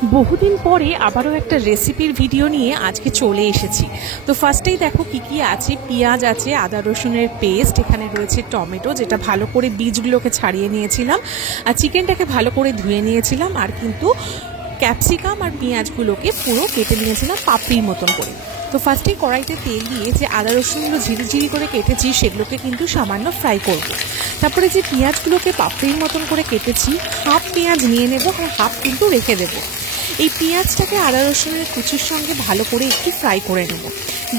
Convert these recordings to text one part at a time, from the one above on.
বহুদিন পরে আবারও একটা রেসিপির ভিডিও নিয়ে আজকে চলে এসেছি। তো ফার্স্টেই দেখো কি কি আছে। পেঁয়াজ আছে, আদা রসুনের পেস্ট, এখানে রয়েছে টমেটো যেটা ভালো করে বীজগুলোকে ছাড়িয়ে নিয়েছিলাম, আর চিকেনটাকে ভালো করে ধুয়ে নিয়েছিলাম, আর কিন্তু ক্যাপসিকাম আর পেঁয়াজগুলোকে পুরো কেটে নিয়েছিলাম পাপড়ির মতন করে। তো ফার্স্টেই কড়াইতে তেল দিয়ে যে আদা রসুনগুলো ঝিরি করে কেটেছি সেগুলোকে কিন্তু সামান্য ফ্রাই করব। তারপরে যে পেঁয়াজগুলোকে পাপড়ির মতন করে কেটেছি, হাফ পেঁয়াজ নিয়ে নেব আর হাফ কিন্তু রেখে দেব। এই পেঁয়াজটাকে আদা রসুনের কুচির সঙ্গে ভালো করে একটু ফ্রাই করে নেব।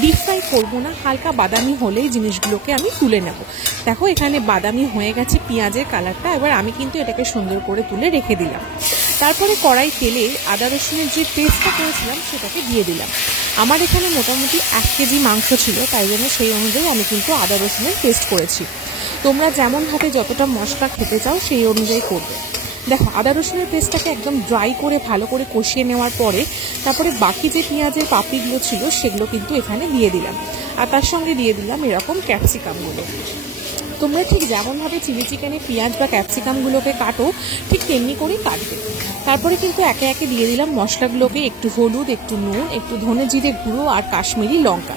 ডিপ ফ্রাই করবো না, হালকা বাদামি হলেই জিনিসগুলোকে আমি তুলে নেব। দেখো এখানে বাদামি হয়ে গেছে পেঁয়াজের কালারটা, এবার আমি কিন্তু এটাকে সুন্দর করে তুলে রেখে দিলাম। তারপরে কড়াই তেলে আদা রসুনের যে পেস্টটা করেছিলাম সেটাকে দিয়ে দিলাম। আমার এখানে মোটামুটি 1 কেজি মাংস ছিল, তাই জন্য সেই অনুযায়ী আমি কিন্তু আদা রসুনের পেস্ট করেছি। তোমরা যেমন হাতে যতটা মশলা খেতে চাও সেই অনুযায়ী করবে। দেখো আদা রসুনের পেস্টটাকে একদম ড্রাই করে ভালো করে কষিয়ে নেওয়ার পরে তারপরে বাকি যে পেঁয়াজের পাপড়িগুলো ছিল সেগুলো কিন্তু এখানে দিয়ে দিলাম, আর তার সঙ্গে দিয়ে দিলাম এরকম ক্যাপসিকামগুলো। তোমরা ঠিক যেমনভাবে চিলি চিকেনে পেঁয়াজ বা ক্যাপসিকামগুলোকে কাটো ঠিক তেমনি করেই কাটবে। তারপরে কিন্তু একে একে দিয়ে দিলাম মশলাগুলোকে, একটু হলুদ, একটু নুন, একটু ধনে জিরে গুঁড়ো আর কাশ্মীরি লঙ্কা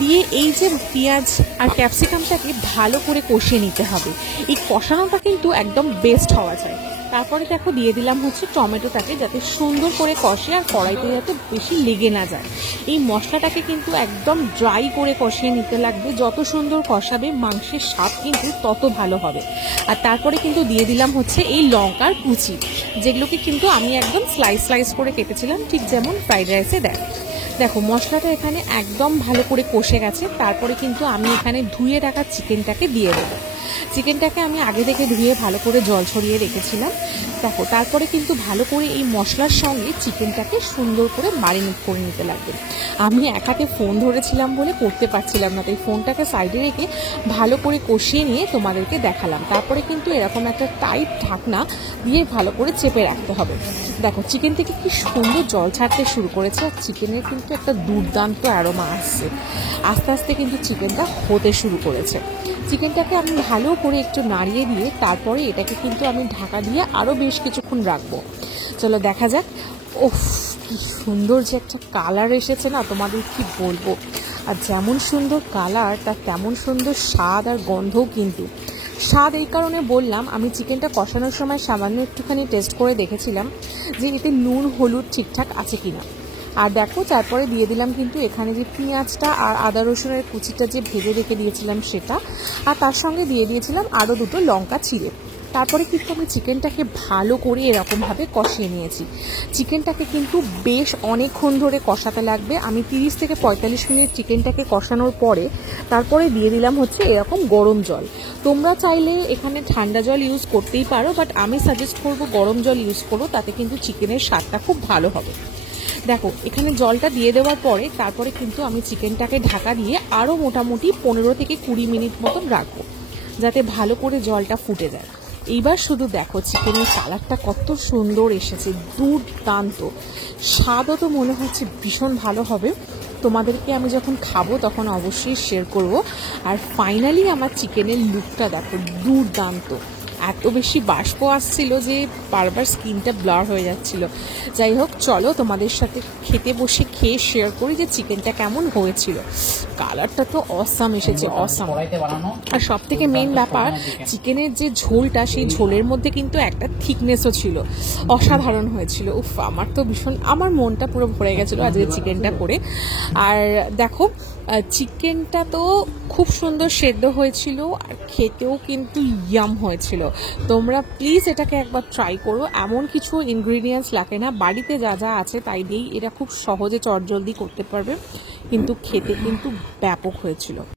দিয়ে এই যে পেঁয়াজ আর ক্যাপসিকামটাকে ভালো করে কষিয়ে নিতে হবে। এই কষানোটা কিন্তু একদম বেস্ট হওয়া যায়। তারপরে দেখো দিয়ে দিলাম হচ্ছে টমেটোটাকে, যাতে সুন্দর করে কষে আর কড়াইতে যাতে বেশি লেগে না যায়। এই মশলাটাকে কিন্তু একদম ড্রাই করে কষিয়ে নিতে লাগবে, যত সুন্দর কষাবে মাংসের স্বাদ কিন্তু তত ভালো হবে। আর তারপরে কিন্তু দিয়ে দিলাম হচ্ছে এই লঙ্কার কুচি, যেগুলোকে কিন্তু আমি একদম স্লাইস করে কেটেছিলাম, ঠিক যেমন ফ্রাইড রাইসে দেয়। দেখো মশলাটা এখানে একদম ভালো করে কষে গেছে। তারপরে কিন্তু আমি এখানে ধুয়ে রাখা চিকেনটাকে দিয়ে দেবো। চিকেনটাকে আমি আগে থেকে ধুয়ে ভালো করে জল ছড়িয়ে রেখেছিলাম। দেখো তারপরে কিন্তু ভালো করে এই মশলার সঙ্গে চিকেনটাকে সুন্দর করে ম্যারিনেট করে নিতে লাগবে। আমি এক হাতে ফোন ধরেছিলাম বলে করতে পারছিলাম না, তাই ফোনটাকে সাইডে রেখে ভালো করে কষিয়ে নিয়ে তোমাদেরকে দেখালাম। তারপরে কিন্তু এরকম একটা টাইট ঢাকনা দিয়ে ভালো করে চেপে রাখতে হবে। দেখো চিকেন থেকে কি সুন্দর জল ছাড়তে শুরু করেছে, আর চিকেনের কিন্তু একটা দুর্দান্ত অ্যারোমা আসছে। আস্তে আস্তে কিন্তু চিকেনটা হতে শুরু করেছে। চিকেনটাকে আমি ভালো করে একটু নাড়িয়ে দিয়ে তারপরে এটাকে কিন্তু আমি ঢাকা দিয়ে আরও বেশ কিছুক্ষণ রাখবো। চলো দেখা যাক। ওফ কি সুন্দর যে একটা কালার এসেছে না, তোমাদের কি বলবো। আর যেমন সুন্দর কালার তার তেমন সুন্দর স্বাদ আর গন্ধও কিন্তু। স্বাদ এই কারণে বললাম, আমি চিকেনটা কষানোর সময় সামান্য একটুখানি টেস্ট করে দেখেছিলাম যে এতে নুন হলুদ ঠিকঠাক আছে কিনা। আর দেখো তারপরে দিয়ে দিলাম কিন্তু এখানে যে পেঁয়াজটা আর আদা রসুনের কুচিটা যে ভেজে রেখে দিয়েছিলাম সেটা, আর তার সঙ্গে দিয়ে দিয়েছিলাম আরও 2টো লঙ্কা চিড়ে। তারপরে কিন্তু আমি চিকেনটাকে ভালো করে এরকমভাবে কষিয়ে নিয়েছি। চিকেনটাকে কিন্তু বেশ অনেকক্ষণ ধরে কষাতে লাগবে। আমি 30 থেকে 45 মিনিট চিকেনটাকে কষানোর পরে তারপরে দিয়ে দিলাম হচ্ছে এরকম গরম জল। তোমরা চাইলে এখানে ঠান্ডা জল ইউজ করতেই পারো, বাট আমি সাজেস্ট করবো গরম জল ইউজ করো, তাতে কিন্তু চিকেনের স্বাদটা খুব ভালো হবে। দেখো এখানে জলটা দিয়ে দেওয়ার পরে তারপরে কিন্তু আমি চিকেনটাকে ঢাকা দিয়ে আরও মোটামুটি 15 থেকে 20 মিনিট মতন রাখবো, যাতে ভালো করে জলটা ফুটে যায়। এইবার শুধু দেখো চিকেনের কালারটা কত সুন্দর এসেছে, দুর্দান্ত। স্বাদও তো মনে হচ্ছে ভীষণ ভালো হবে। তোমাদেরকে আমি যখন খাবো তখন অবশ্যই শেয়ার করব। আর ফাইনালি আমার চিকেনের লুকটা দেখো, দুর্দান্ত। এত বেশি বাষ্প আসছিল যে বারবার স্কিনটা ব্লার হয়ে যাচ্ছিল। যাই হোক চলো তোমাদের সাথে খেতে বসে খেয়ে শেয়ার করি যে চিকেনটা কেমন হয়েছিল। কালারটা তো অসাম এসেছে, অসাম। আর সব থেকে মেন ব্যাপার, চিকেনের যে ঝোলটা সেই ঝোলের মধ্যে কিন্তু একটা থিকনেসও ছিল, অসাধারণ হয়েছিল। উফ আমার তো ভীষণ, আমার মনটা পুরো ভরে গেছিলো আজকে চিকেনটা করে। আর দেখো চিকেনটা তো খুব সুন্দর সেদ্ধ হয়েছিল, আর খেতেও কিন্তু ইয়াম হয়েছিল। তোমরা প্লিজ এটাকে একবার ট্রাই করো। এমন কিছু ইনগ্রিডিয়েন্টস লাগে না, বাড়িতে যা যা আছে তাই দিয়েই এটা খুব সহজে চটজলদি করতে পারবে, কিন্তু খেতে কিন্তু ব্যাপক হয়েছিল।